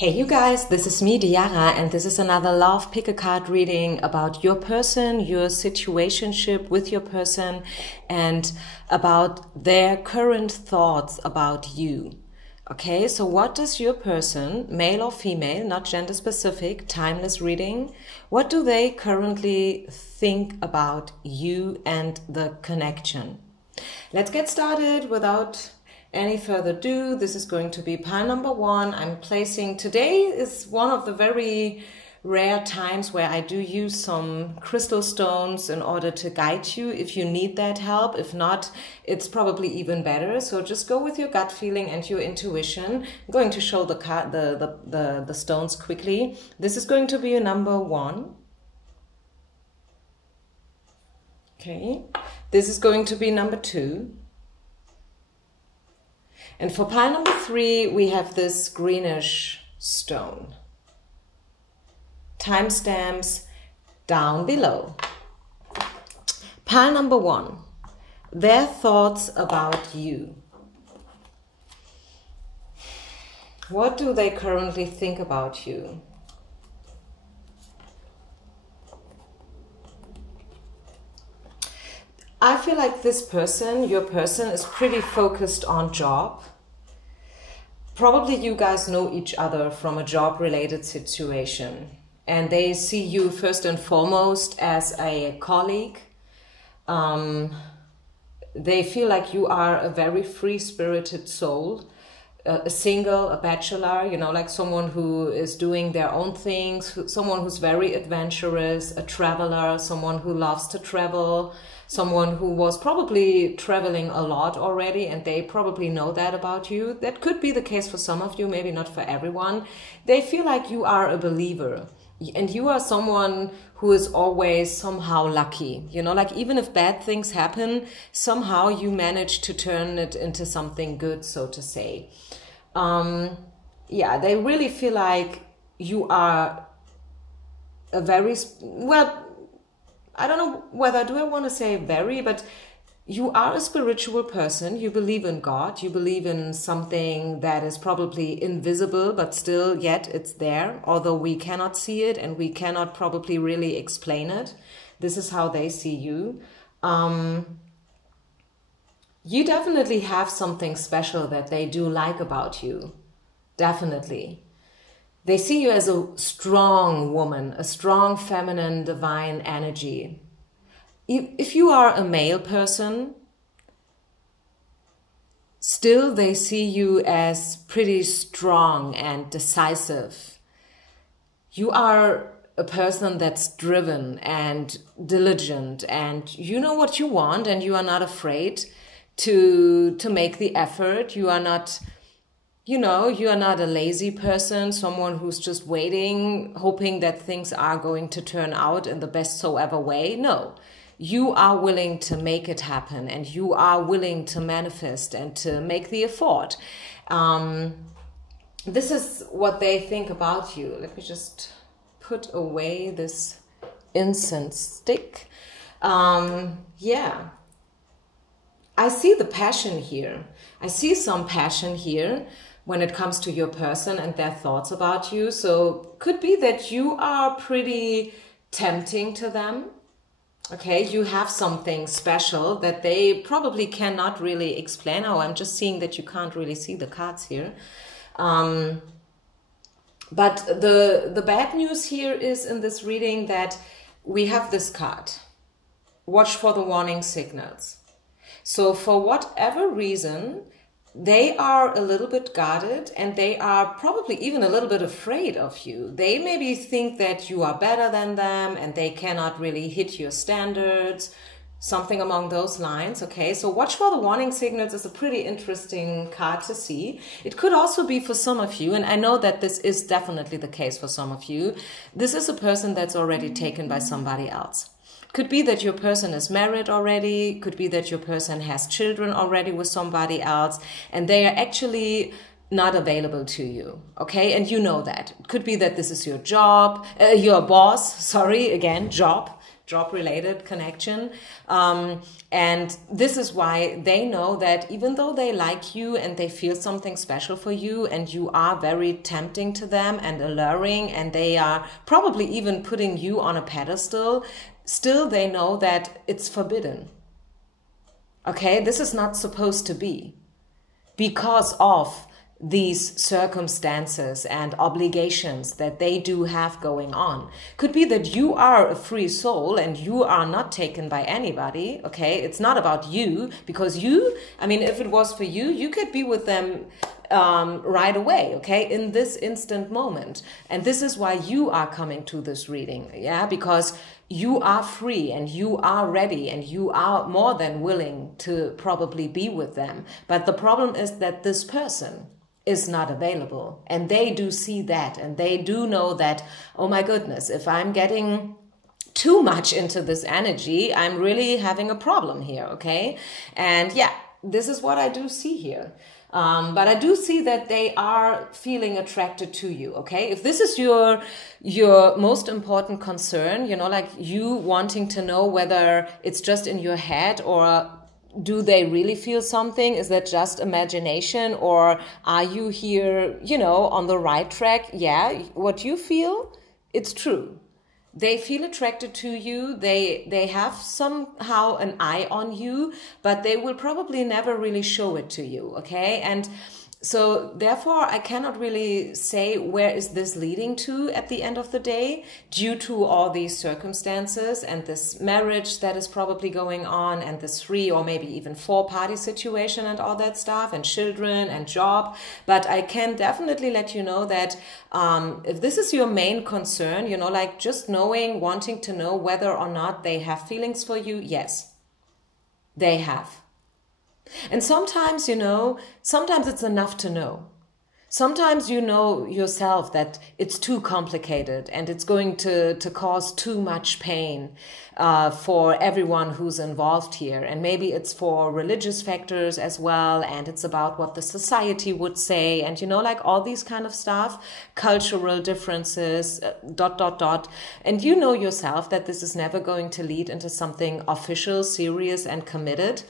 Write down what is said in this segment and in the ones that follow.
Hey you guys, this is me, Diara, and this is another Love Pick a Card reading about your person, your situationship with your person, and about their current thoughts about you. Okay, so what does your person, male or female, not gender specific, timeless reading, what do they currently think about you and the connection? Let's get started without any further ado. This is going to be pile number 1. I'm placing, today is one of the very rare times where I do use some crystal stones in order to guide you if you need that help. If not, it's probably even better. So just go with your gut feeling and your intuition. I'm going to show the stones quickly. This is going to be a number 1. Okay. This is going to be number 2. And for pile number 3, we have this greenish stone. Timestamps down below. Pile number 1, their thoughts about you. What do they currently think about you? I feel like this person, your person, is pretty focused on job. Probably you guys know each other from a job-related situation. And they see you first and foremost as a colleague. They feel like you are a very free-spirited soul. A single, a bachelor, you know, like someone who is doing their own things, someone who's very adventurous, a traveler, someone who loves to travel, someone who was probably traveling a lot already, and they probably know that about you. That could be the case for some of you, maybe not for everyone. They feel like you are a believer, and you are someone who is always somehow lucky. You know, like even if bad things happen, somehow you manage to turn it into something good, so to say. Yeah, they really feel like you are a very, well, I don't know whether do I want to say very, but you are a spiritual person. You believe in God. You believe in something that is probably invisible, but still yet it's there, although we cannot see it and we cannot probably really explain it. This is how they see you. You definitely have something special that they do like about you. Definitely. They see you as a strong woman, a strong feminine divine energy. If you are a male person, still they see you as pretty strong and decisive. You are a person that's driven and diligent, and you know what you want, and you are not afraid to make the effort. You are not, you know, you are not a lazy person, someone who's just waiting, hoping that things are going to turn out in the best so ever way. No, you are willing to make it happen, and you are willing to manifest and to make the effort. This is what they think about you. Let me just put away this incense stick. Yeah. I see the passion here. I see some passion here when it comes to your person and their thoughts about you. So could be that you are pretty tempting to them. Okay, you have something special that they probably cannot really explain. Oh, I'm just seeing that you can't really see the cards here. But the bad news here is in this reading that we have this card. Watch for the warning signals. So for whatever reason, they are a little bit guarded, and they are probably even a little bit afraid of you. They maybe think that you are better than them and they cannot really hit your standards, something along those lines. Okay, so watch for the warning signals is a pretty interesting card to see. It could also be for some of you, and I know that this is definitely the case for some of you. This is a person that's already taken by somebody else. Could be that your person is married already, could be that your person has children already with somebody else, and they are actually not available to you, okay? And you know that. It could be that this is your job, your boss, sorry, again, job, job-related connection. And this is why they know that even though they like you and they feel something special for you and you are very tempting to them and alluring and they are probably even putting you on a pedestal, still they know that it's forbidden. Okay, this is not supposed to be because of these circumstances and obligations that they do have going on. Could be that you are a free soul and you are not taken by anybody, okay? It's not about you, because you, I mean, if it was for you, you could be with them right away, okay, in this instant moment. And this is why you are coming to this reading, yeah, because you are free and you are ready and you are more than willing to probably be with them. But the problem is that this person is not available, and they do see that, and they do know that, oh my goodness, if I'm getting too much into this energy, I'm really having a problem here, okay? And yeah, this is what I do see here. But I do see that they are feeling attracted to you, okay? If this is your most important concern, you know, like you wanting to know whether it's just in your head or do they really feel something? Is that just imagination, or are you here, you know, on the right track? Yeah, what you feel, it's true. They feel attracted to you. They have somehow an eye on you, but they will probably never really show it to you, okay? And so therefore, I cannot really say where is this leading to at the end of the day, due to all these circumstances and this marriage that is probably going on and this 3 or maybe even 4-party situation and all that stuff and children and job. But I can definitely let you know that if this is your main concern, you know, like just knowing, wanting to know whether or not they have feelings for you, yes, they have. And sometimes, you know, sometimes it's enough to know. Sometimes you know yourself that it's too complicated and it's going to cause too much pain for everyone who's involved here. And maybe it's for religious factors as well. And it's about what the society would say. And, you know, like all these kind of stuff, cultural differences, ... And you know yourself that this is never going to lead into something official, serious and committed.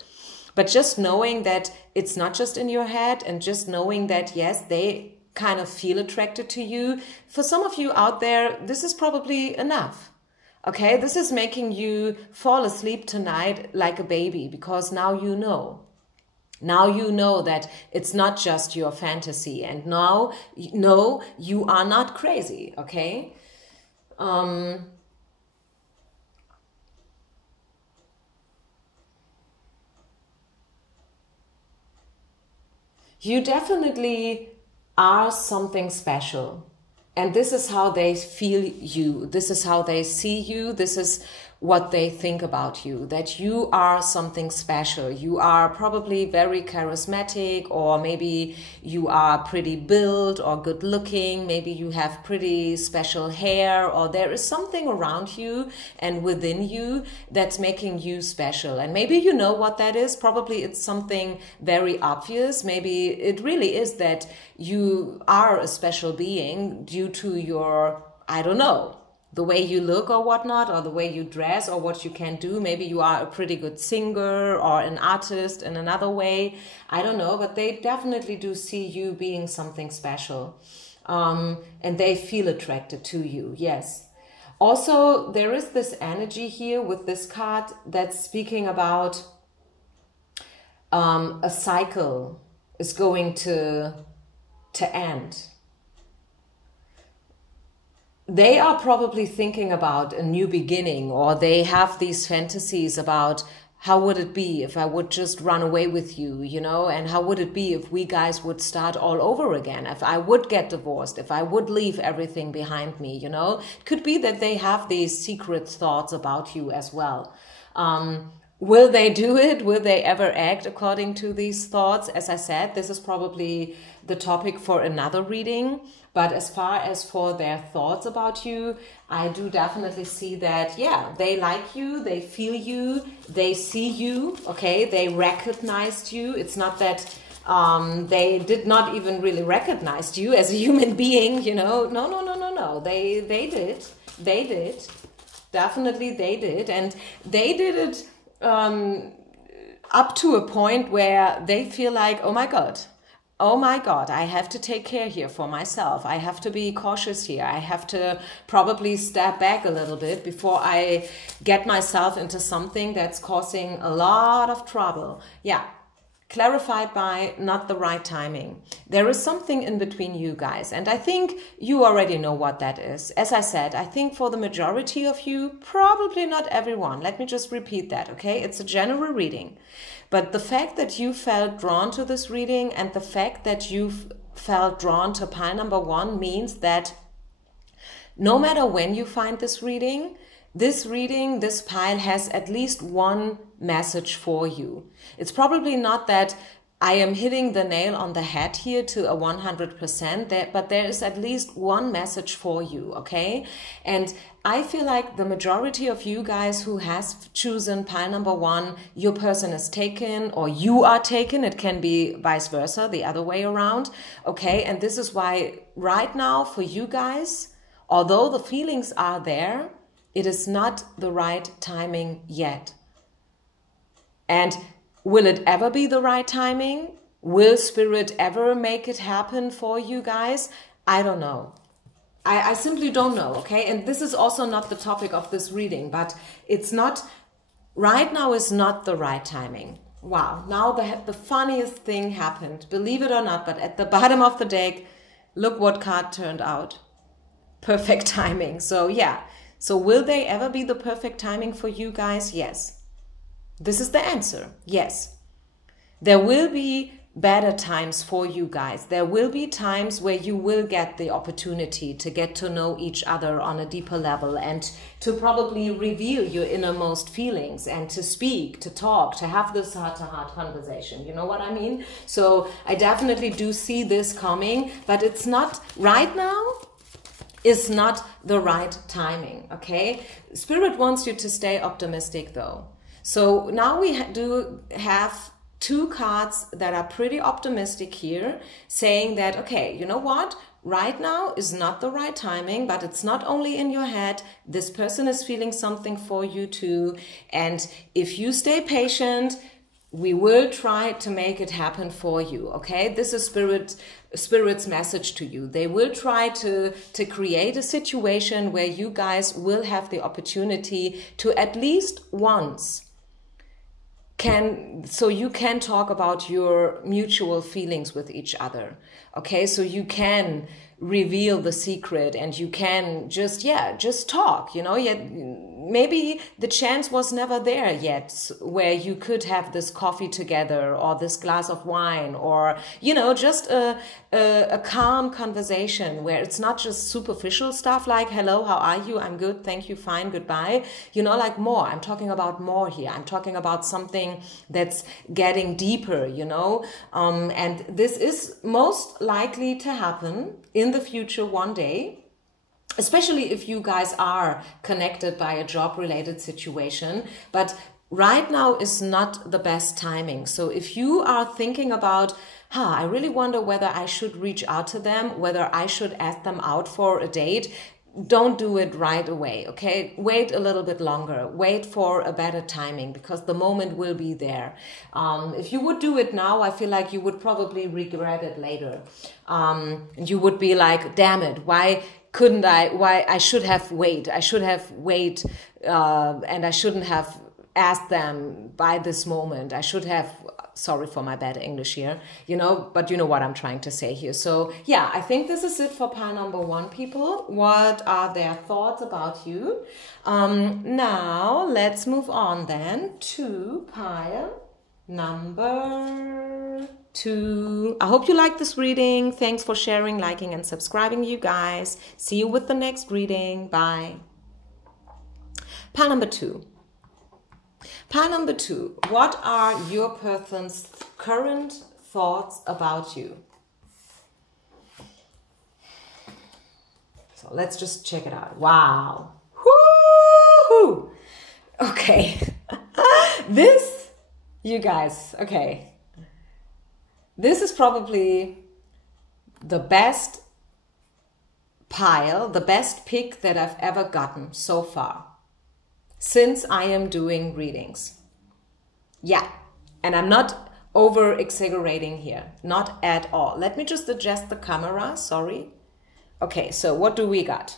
But just knowing that it's not just in your head, and just knowing that, yes, they kind of feel attracted to you. For some of you out there, this is probably enough. Okay, this is making you fall asleep tonight like a baby, because now you know. Now you know that it's not just your fantasy, and now, no, you are not crazy, okay? You definitely are something special. And this is how they feel you. This is how they see you. This is what they think about you, that you are something special. You are probably very charismatic, or maybe you are pretty built or good looking. Maybe you have pretty special hair, or there is something around you and within you that's making you special. And maybe you know what that is. Probably it's something very obvious. Maybe it really is that you are a special being due to your, I don't know, the way you look or whatnot, or the way you dress, or what you can do. Maybe you are a pretty good singer or an artist in another way. I don't know, but they definitely do see you being something special. And they feel attracted to you, yes. Also, there is this energy here with this card that's speaking about a cycle is going to end. They are probably thinking about a new beginning, or they have these fantasies about how would it be if I would just run away with you, you know, and how would it be if we guys would start all over again, if I would get divorced, if I would leave everything behind me, you know. It could be that they have these secret thoughts about you as well. Will they do it? Will they ever act according to these thoughts? As I said, this is probably the topic for another reading. But as far as for their thoughts about you, I do definitely see that, yeah, they like you, they feel you, they see you, okay? They recognized you. It's not that they did not even really recognize you as a human being, you know. No. They did. Definitely they did. And they did it up to a point where they feel like, oh my God, I have to take care here for myself. I have to be cautious here. I have to probably step back a little bit before I get myself into something that's causing a lot of trouble. Yeah, clarified by not the right timing. There is something in between you guys, and I think you already know what that is. As I said, I think for the majority of you, probably not everyone. Let me just repeat that, okay? It's a general reading. But the fact that you felt drawn to this reading and the fact that you felt drawn to pile number 1 means that no matter when you find this reading, this pile has at least one message for you. It's probably not that I am hitting the nail on the head here to a 100%, but there is at least one message for you, okay? And I feel like the majority of you guys who has chosen pile number 1, your person is taken or you are taken. It can be vice versa, the other way around, okay? And this is why right now for you guys, although the feelings are there, it is not the right timing yet. And will it ever be the right timing? Will Spirit ever make it happen for you guys? I don't know. I simply don't know, okay? And this is also not the topic of this reading, but it's not, right now is not the right timing. Wow, now the funniest thing happened, believe it or not, but at the bottom of the deck, look what card turned out. Perfect timing. So yeah, so will they ever be the perfect timing for you guys? Yes. This is the answer. Yes. There will be better times for you guys. There will be times where you will get the opportunity to get to know each other on a deeper level and to probably reveal your innermost feelings and to speak, to talk, to have this heart-to-heart conversation. You know what I mean? So I definitely do see this coming, but it's not right now. Is not the right timing, okay? Spirit wants you to stay optimistic though. So now we do have 2 cards that are pretty optimistic here, saying that, okay, you know what? Right now is not the right timing, but it's not only in your head. This person is feeling something for you too. And if you stay patient, we will try to make it happen for you, okay? This is Spirit's message to you. They will try to create a situation where you guys will have the opportunity to at least once so you can talk about your mutual feelings with each other, okay? So you can reveal the secret and you can just talk, you know? Maybe the chance was never there yet where you could have this coffee together or this glass of wine or, you know, just a calm conversation where it's not just superficial stuff like, hello, how are you? I'm good, thank you, fine, goodbye. You know, like more. I'm talking about more here. I'm talking about something that's getting deeper, you know. And this is most likely to happen in the future one day. Especially if you guys are connected by a job-related situation. But right now is not the best timing. So if you are thinking about, I really wonder whether I should reach out to them, whether I should ask them out for a date, don't do it right away, okay? Wait a little bit longer. Wait for a better timing because the moment will be there. If you would do it now, I feel like you would probably regret it later. And you would be like, damn it, why I should have waited. I should have waited and I shouldn't have asked them by this moment. I should have, sorry for my bad English here, you know, but you know what I'm trying to say here. So yeah, I think this is it for pile number 1, people. What are their thoughts about you? Now let's move on then to pile number 2. I hope you like this reading. Thanks for sharing, liking, and subscribing, you guys. See you with the next reading. Bye. Pile number 2. Pile number 2. What are your person's current thoughts about you? So let's just check it out. Wow. Woo-hoo! Okay. This, you guys, okay. This is probably the best pile, the best pick that I've ever gotten so far. since I am doing readings. Yeah, and I'm not over exaggerating here, not at all. Let me just adjust the camera, sorry. Okay, so what do we got?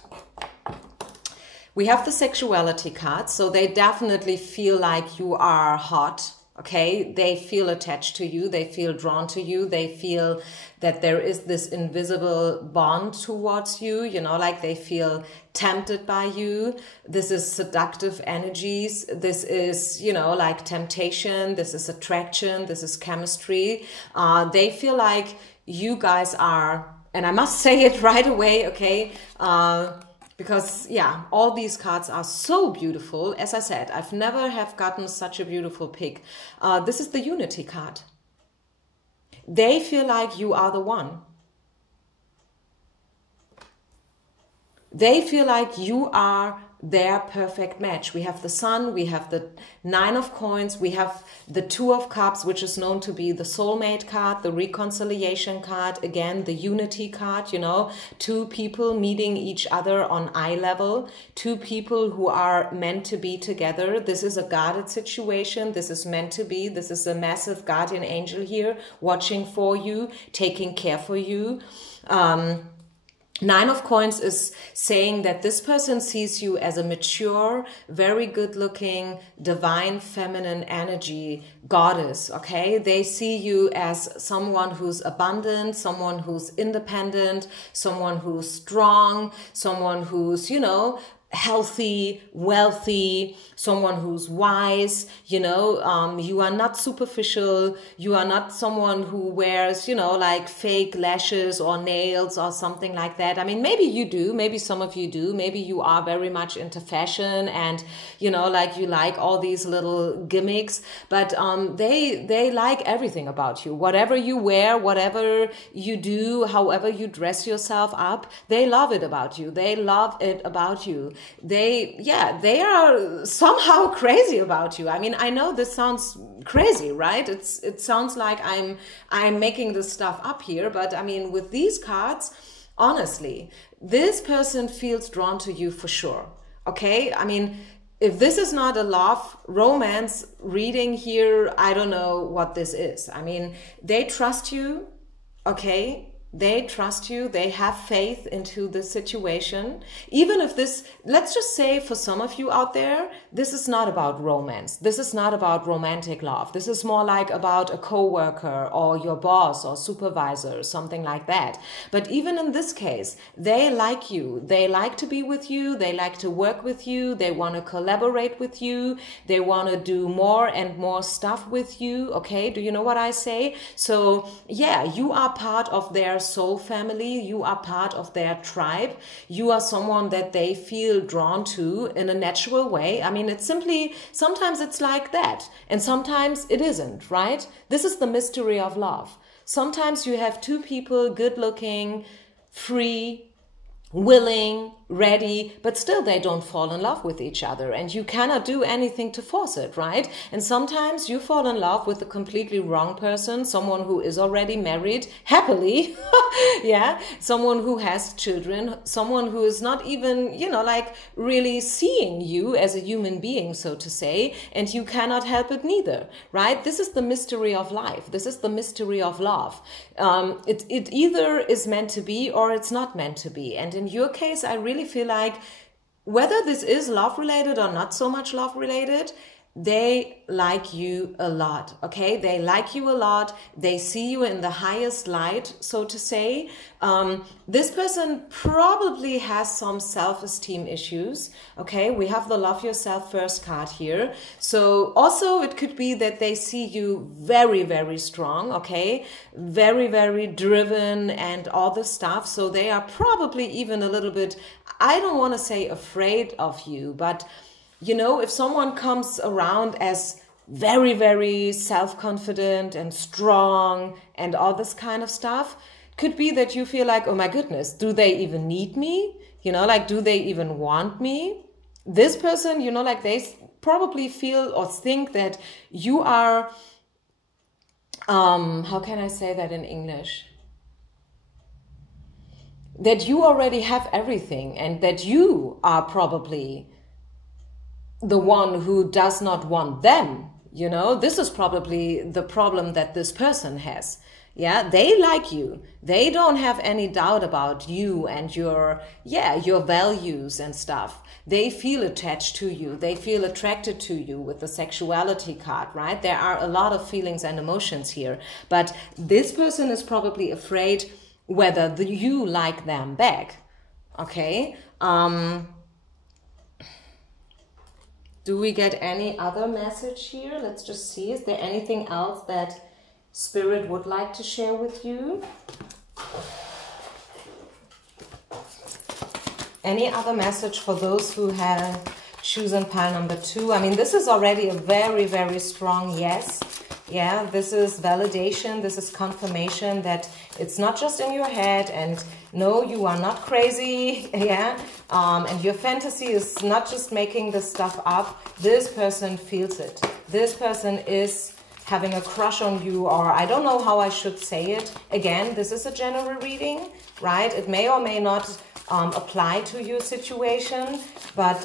We have the sexuality card, so they definitely feel like you are hot, okay? They feel attached to you, they feel drawn to you, they feel that there is this invisible bond towards you, you know, like they feel tempted by you. This is seductive energies, this is, you know, like temptation, this is attraction, this is chemistry. They feel like you guys are, and I must say it right away, okay? Because, yeah, all these cards are so beautiful. As I said, I've never have gotten such a beautiful pick. This is the Unity card. They feel like you are the one. They feel like you are their perfect match. We have the Sun, we have the Nine of Coins, we have the Two of Cups, which is known to be the soulmate card, the reconciliation card, again, the unity card, you know, two people meeting each other on eye level, two people who are meant to be together. This is a guarded situation. This is meant to be. This is a massive guardian angel here watching for you, taking care for you. Nine of Coins is saying that this person sees you as a mature, very good looking, divine feminine energy goddess, okay? They see you as someone who's abundant, someone who's independent, someone who's strong, someone who's, you know, healthy, wealthy, someone who's wise, you know, you are not superficial, you are not someone who wears, you know, like fake lashes or nails or something like that. I mean, maybe you do, maybe some of you do, maybe you are very much into fashion and, you know, like you like all these little gimmicks, but they like everything about you. Whatever you wear, whatever you do, however you dress yourself up, they love it about you. They love it about you. They are somehow crazy about you. I mean, I know this sounds crazy, right? It sounds like I'm making this stuff up here, but I mean, with these cards, honestly, this person feels drawn to you for sure. Okay? I mean, if this is not a love romance reading here, I don't know what this is. I mean, they trust you, okay? They trust you, they have faith into the situation. Even if this, let's just say for some of you out there, this is not about romance. This is not about romantic love. This is more like about a coworker or your boss or supervisor or something like that. But even in this case, they like you. They like to be with you. They like to work with you. They want to collaborate with you. They want to do more and more stuff with you. Okay, do you know what I say? So yeah, you are part of their soul family, you are part of their tribe, you are someone that they feel drawn to in a natural way. I mean, it's simply, sometimes it's like that, and sometimes it isn't, right? This is the mystery of love. Sometimes you have two people, good looking, free, willing, ready, but still they don't fall in love with each other, and you cannot do anything to force it, right? And sometimes you fall in love with a completely wrong person, someone who is already married happily, yeah, someone who has children, someone who is not even, you know, like really seeing you as a human being, so to say, and you cannot help it neither, right? This is the mystery of life. This is the mystery of love. It either is meant to be or it's not meant to be. And in your case, I really feel like whether this is love related or not so much love related, they like you a lot, okay? They like you a lot. They see you in the highest light, so to say. This person probably has some self-esteem issues, okay? We have the Love Yourself First card here. So also it could be that they see you very, very strong, okay? Very, very driven and all this stuff. So they are probably even a little bit, I don't want to say afraid of you, but you know, if someone comes around as very, very self-confident and strong and all this kind of stuff, could be that you feel like, oh my goodness, do they even need me? You know, like, do they even want me? This person, you know, like they probably feel or think that you are, how can I say that in English? That you already have everything and that you are probably the one who does not want them. You know, this is probably the problem that this person has. Yeah, they like you. They don't have any doubt about you and your values and stuff. They feel attached to you. They feel attracted to you with the sexuality card, right? There are a lot of feelings and emotions here. But this person is probably afraid whether you like them back. Okay? Do we get any other message here? Let's just see. Is there anything else that Spirit would like to share with you? Any other message for those who have chosen pile number 2? I mean, this is already a very, very strong yes. Yeah, this is validation. This is confirmation that it's not just in your head, and no, you are not crazy. Yeah, and your fantasy is not just making this stuff up. This person feels it. This person is having a crush on you, or I don't know how I should say it. Again, this is a general reading, right? It may or may not apply to your situation, but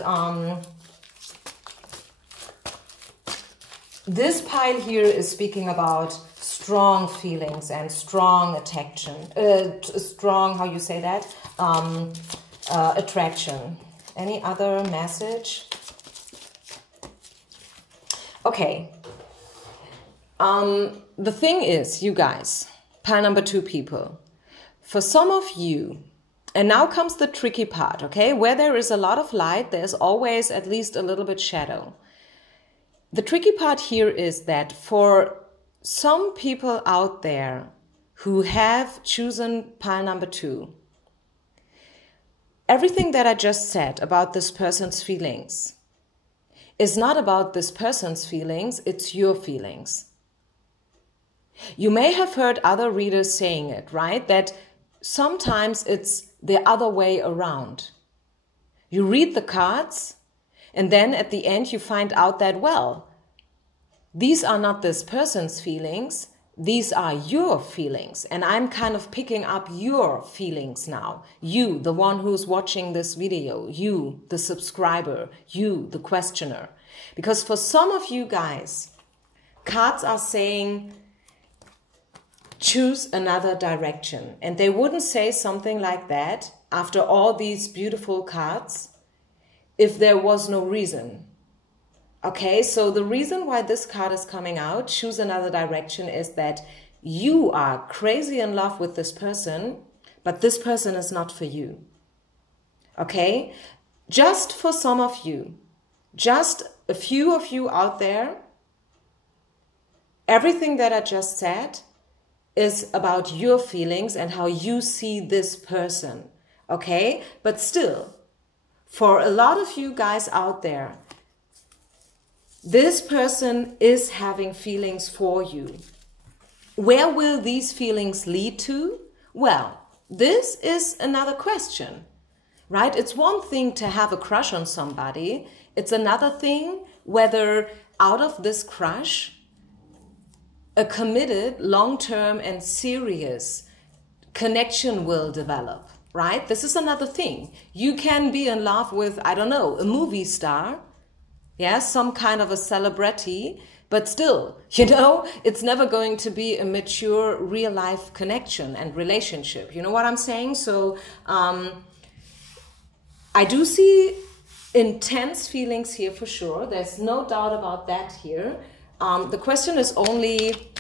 this pile here is speaking about strong feelings and strong attraction. Strong, how you say that? Attraction. Any other message? Okay. The thing is, you guys, pile number 2 people, for some of you, and now comes the tricky part, okay? Where there is a lot of light, there's always at least a little bit shadow. The tricky part here is that for some people out there who have chosen pile number 2, everything that I just said about this person's feelings is not about this person's feelings, it's your feelings. You may have heard other readers saying it, right? That sometimes it's the other way around. You read the cards, and then at the end you find out that, well, these are not this person's feelings, these are your feelings. And I'm kind of picking up your feelings now. You, the one who's watching this video, you, the subscriber, you, the questioner. Because for some of you guys, cards are saying, choose another direction. And they wouldn't say something like that after all these beautiful cards if there was no reason. Okay, so the reason why this card is coming out, choose another direction, is that you are crazy in love with this person, but this person is not for you. Okay, just for some of you, just a few of you out there, everything that I just said is about your feelings and how you see this person, okay? But still, for a lot of you guys out there, this person is having feelings for you. Where will these feelings lead to? Well, this is another question, right? It's one thing to have a crush on somebody. It's another thing whether out of this crush, a committed, long-term and serious connection will develop, right? This is another thing. You can be in love with, I don't know, a movie star, yeah, some kind of a celebrity, but still, you know, it's never going to be a mature real-life connection and relationship. You know what I'm saying? So I do see intense feelings here for sure. There's no doubt about that here. The question is only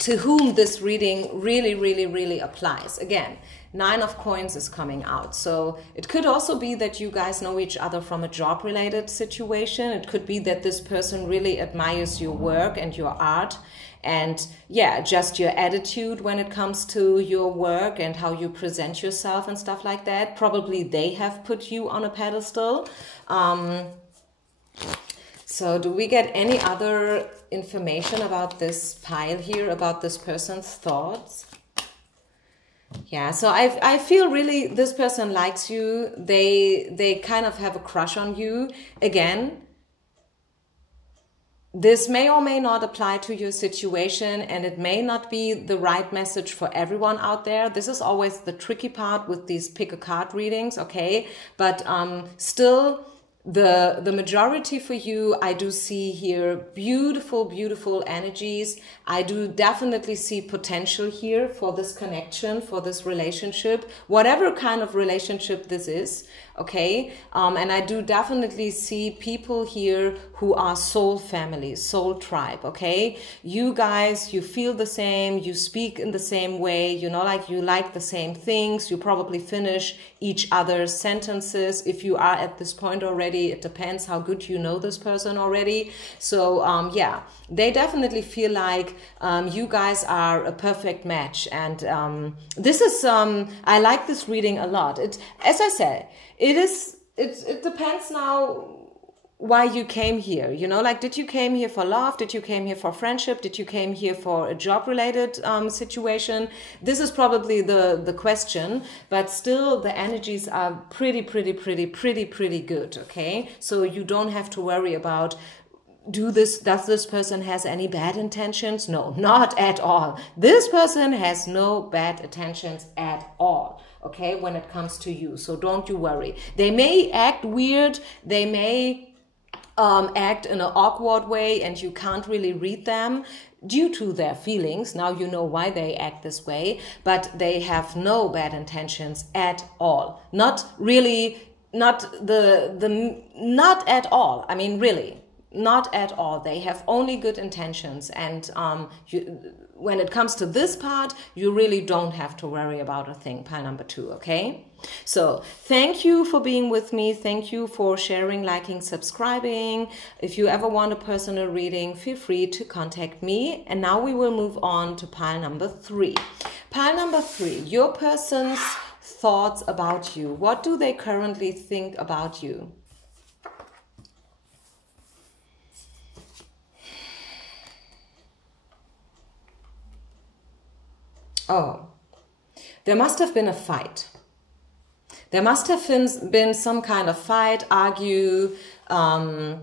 to whom this reading really, really, really applies. Again, 9 of Coins is coming out. So it could also be that you guys know each other from a job-related situation. It could be that this person really admires your work and your art and, yeah, just your attitude when it comes to your work and how you present yourself and stuff like that. Probably they have put you on a pedestal. So do we get any other information about this pile here, about this person's thoughts? Yeah, so I feel really this person likes you. They kind of have a crush on you. Again, this may or may not apply to your situation, and it may not be the right message for everyone out there. This is always the tricky part with these pick a card readings, okay? But still, the majority for you, I do see here beautiful, beautiful energies. I do definitely see potential here for this connection, for this relationship, whatever kind of relationship this is. Okay. And I do definitely see people here who are soul family, soul tribe. Okay. You guys, you feel the same, you speak in the same way, you know, like you like the same things. You probably finish each other's sentences. If you are at this point already, it depends how good you know this person already. So, yeah, they definitely feel like you guys are a perfect match. And this is, I like this reading a lot. As I said, it depends now why you came here, you know, like, did you came here for love? Did you came here for friendship? Did you came here for a job related situation? This is probably the question, but still the energies are pretty good. Okay. So you don't have to worry about, does this person has any bad intentions? No, not at all. This person has no bad intentions at all. Okay, when it comes to you. So don't you worry. They may act weird. They may act in an awkward way and you can't really read them due to their feelings. Now you know why they act this way, but they have no bad intentions at all. Not really, not at all. I mean, really, not at all. They have only good intentions. And when it comes to this part, you really don't have to worry about a thing, pile number 2, okay? So thank you for being with me. Thank you for sharing, liking, subscribing. If you ever want a personal reading, feel free to contact me. And now we will move on to pile number 3. Pile number 3, your person's thoughts about you. What do they currently think about you? Oh, there must have been a fight. There must have been some kind of fight, argue, how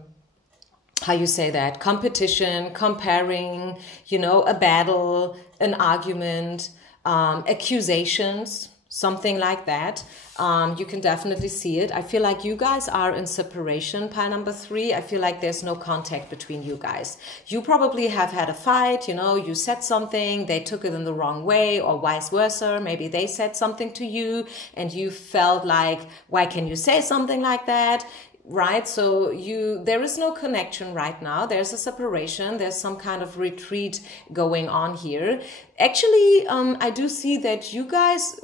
you say that, competition, comparing, you know, a battle, an argument, accusations, something like that. You can definitely see it. I feel like you guys are in separation, pile number 3. I feel like there's no contact between you guys. You probably have had a fight, you know, you said something, they took it in the wrong way, or vice versa. Maybe they said something to you and you felt like, why can you say something like that? Right? So there is no connection right now. There's a separation. There's some kind of retreat going on here. Actually, I do see that you guys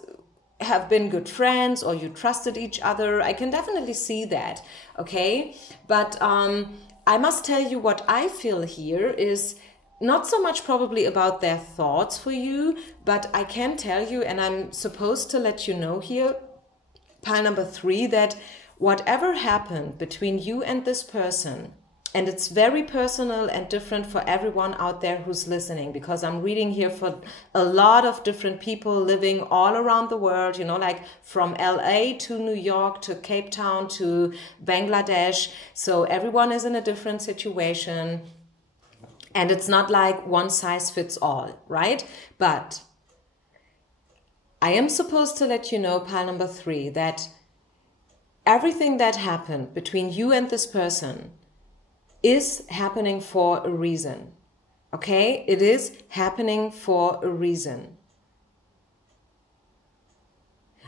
have been good friends, or you trusted each other. I can definitely see that. Okay. But, I must tell you what I feel here is not so much probably about their thoughts for you, but I can tell you, and I'm supposed to let you know here, pile number 3, that whatever happened between you and this person, and it's very personal and different for everyone out there who's listening, because I'm reading here for a lot of different people living all around the world, you know, like from LA to New York to Cape Town to Bangladesh. So everyone is in a different situation. And it's not like one size fits all, right? But I am supposed to let you know, pile number 3, that everything that happened between you and this person is happening for a reason. Okay? It is happening for a reason.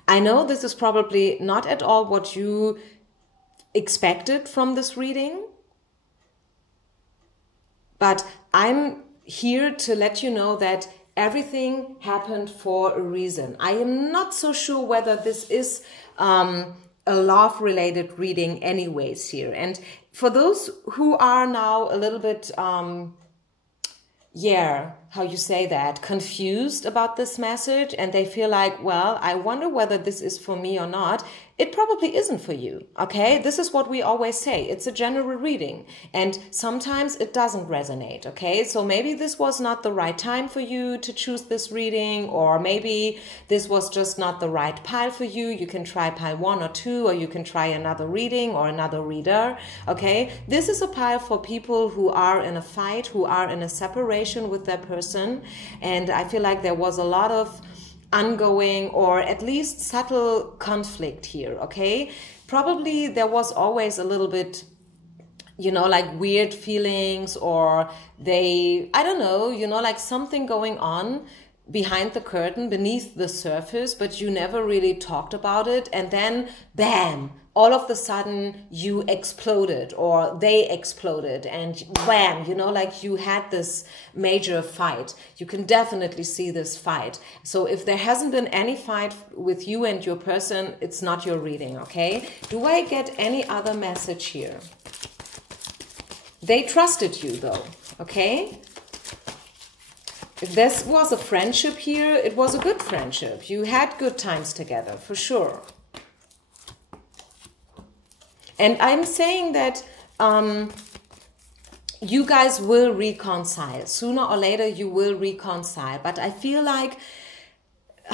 I know this is probably not at all what you expected from this reading, but I'm here to let you know that everything happened for a reason. I am not so sure whether this is a love-related reading anyways here. And for those who are now a little bit, how you say that, confused about this message, and they feel like, well, I wonder whether this is for me or not. It probably isn't for you, okay? This is what we always say. It's a general reading, and sometimes it doesn't resonate, okay? So maybe this was not the right time for you to choose this reading, or maybe this was just not the right pile for you. You can try pile 1 or 2, or you can try another reading or another reader, okay? This is a pile for people who are in a fight, who are in a separation with their person, and I feel like there was a lot of ongoing or at least subtle conflict here, okay? Probably there was always a little bit, you know, like weird feelings, or I don't know, you know, like something going on behind the curtain, beneath the surface, but you never really talked about it. And then, bam, all of the sudden you exploded, or they exploded, and wham, you know, like you had this major fight. You can definitely see this fight. So if there hasn't been any fight with you and your person, it's not your reading, okay? Do I get any other message here? They trusted you though, okay? If this was a friendship here, it was a good friendship. You had good times together, for sure. And I'm saying that you guys will reconcile. Sooner or later, you will reconcile. But I feel like,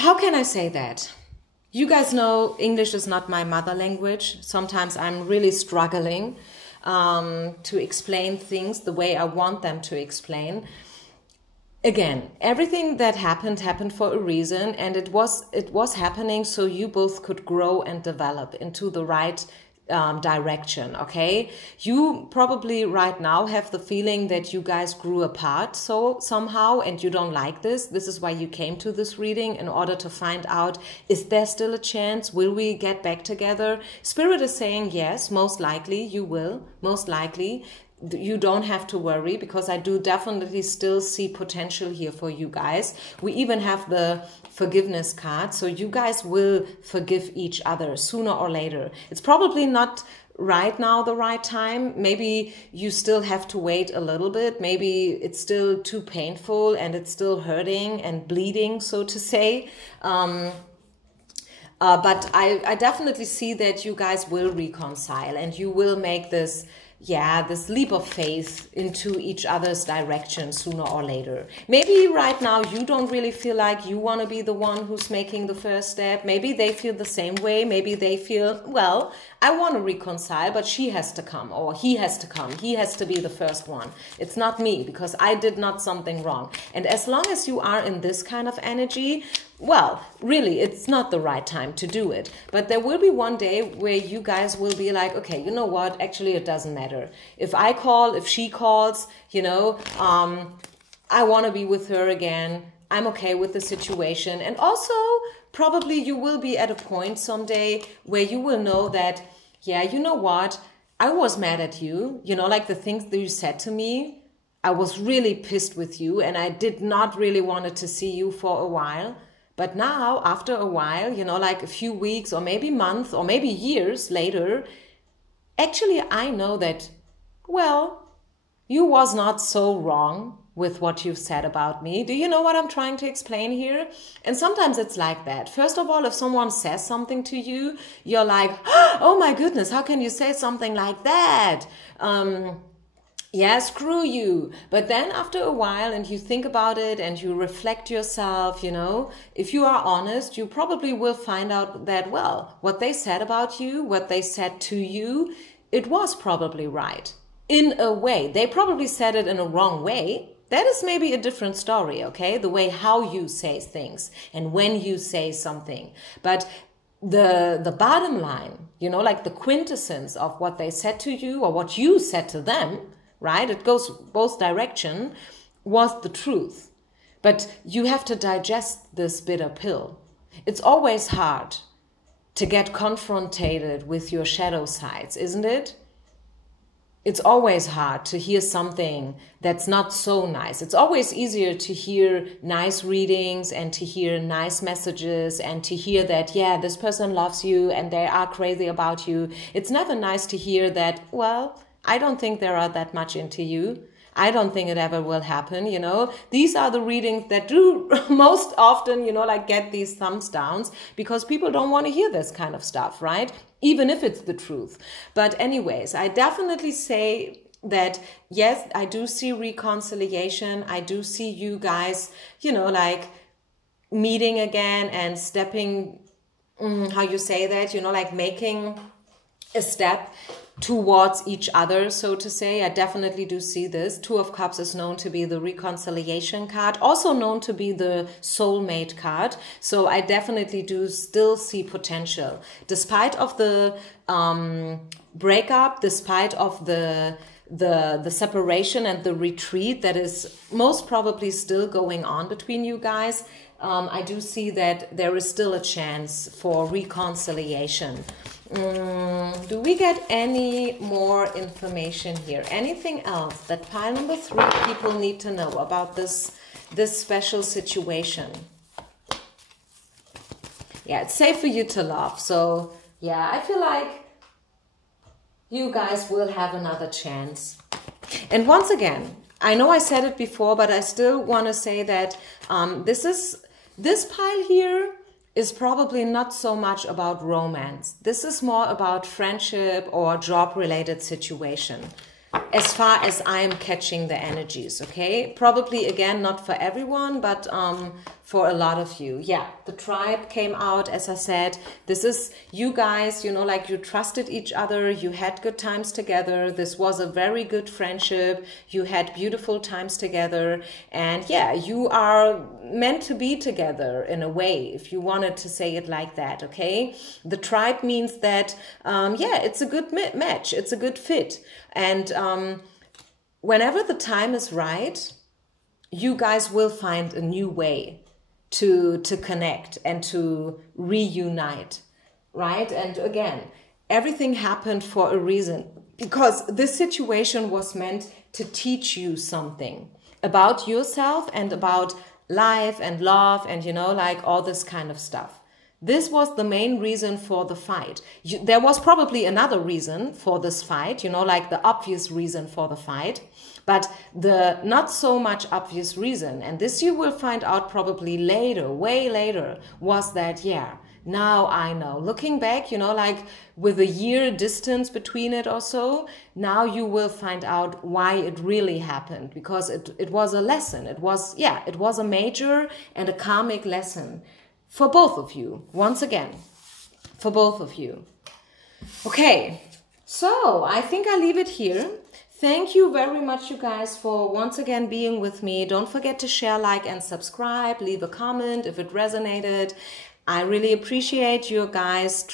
how can I say that? You guys know English is not my mother language. Sometimes I'm really struggling to explain things the way I want them to explain. Again, everything that happened for a reason, and it was happening so you both could grow and develop into the right direction, okay? You probably right now have the feeling that you guys grew apart somehow, and you don't like this. This is why you came to this reading, in order to find out, is there still a chance? Will we get back together? Spirit is saying yes, most likely you will, most likely. You don't have to worry, because I do definitely still see potential here for you guys. We even have the forgiveness card, so you guys will forgive each other sooner or later. It's probably not right now the right time. Maybe you still have to wait a little bit. Maybe it's still too painful and it's still hurting and bleeding, so to say. But I definitely see that you guys will reconcile, and you will make this leap of faith into each other's direction sooner or later. Maybe right now you don't really feel like you want to be the one who's making the first step. Maybe they feel the same way. Maybe they feel, well, I want to reconcile, but she has to come, or he has to come. He has to be the first one. It's not me, because I did not something wrong. And as long as you are in this kind of energy, well, really, it's not the right time to do it. But there will be one day where you guys will be like, okay, you know what? Actually, it doesn't matter. If I call, if she calls, you know, I want to be with her again. I'm okay with the situation. And also, probably you will be at a point someday where you will know that, yeah, you know what? I was mad at you. You know, like the things that you said to me, I was really pissed with you, and I did not really wanted to see you for a while. But now, after a while, you know, like a few weeks or maybe months or maybe years later, actually, I know that, well, you was not so wrong with what you've said about me. Do you know what I'm trying to explain here? And sometimes it's like that. First of all, if someone says something to you, you're like, oh my goodness, how can you say something like that? Yeah, screw you. But then after a while, and you think about it and you reflect yourself, you know, if you are honest, you probably will find out that, well, what they said about you, what they said to you, it was probably right. In a way. They probably said it in a wrong way. That is maybe a different story, okay? The way how you say things and when you say something. But the bottom line, you know, like the quintessence of what they said to you or what you said to them, right? It goes both direction, was the truth. But you have to digest this bitter pill. It's always hard to get confronted with your shadow sides, isn't it? It's always hard to hear something that's not so nice. It's always easier to hear nice readings and to hear nice messages and to hear that, yeah, this person loves you and they are crazy about you. It's never nice to hear that, well, I don't think they are that much into you. I don't think it ever will happen, you know. These are the readings that do most often, you know, like get these thumbs downs because people don't want to hear this kind of stuff, right? Even if it's the truth. But anyways, I definitely say that, yes, I do see reconciliation. I do see you guys, you know, like meeting again and stepping, how you say that, you know, like making a step towards each other, so to say. I definitely do see this. Two of Cups is known to be the reconciliation card, also known to be the soulmate card. So I definitely do still see potential. Despite of the breakup, despite of the separation and the retreat that is most probably still going on between you guys, I do see that there is still a chance for reconciliation. Do we get any more information here? Anything else that pile number 3 people need to know about this special situation? Yeah, it's safe for you to love. So yeah, I feel like you guys will have another chance. And once again, I know I said it before, but I still want to say that this pile here is probably not so much about romance. This is more about friendship or job-related situation, as far as I'm catching the energies, okay? Probably, again, not for everyone, but for a lot of you. Yeah, the tribe came out, as I said. This is you guys, you know, like you trusted each other, you had good times together. This was a very good friendship. You had beautiful times together. And yeah, you are meant to be together in a way, if you wanted to say it like that, okay? The tribe means that, yeah, it's a good match. It's a good fit. And whenever the time is right, you guys will find a new way to connect and to reunite, right? And again, everything happened for a reason, because this situation was meant to teach you something about yourself and about life and love and, you know, like all this kind of stuff. This was the main reason for the fight. There was probably another reason for this fight, you know, like the obvious reason for the fight, but the not so much obvious reason, and this you will find out probably later, way later, was that, yeah, now I know. Looking back, you know, like with a year distance between it or so, now you will find out why it really happened, because it was a lesson. It was, yeah, it was a major and a karmic lesson. For both of you, once again, for both of you. Okay, so I think I'll leave it here. Thank you very much, you guys, for once again being with me. Don't forget to share, like, and subscribe. Leave a comment if it resonated. I really appreciate your guys'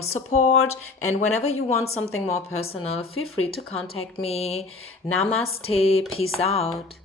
support. And whenever you want something more personal, feel free to contact me. Namaste. Peace out.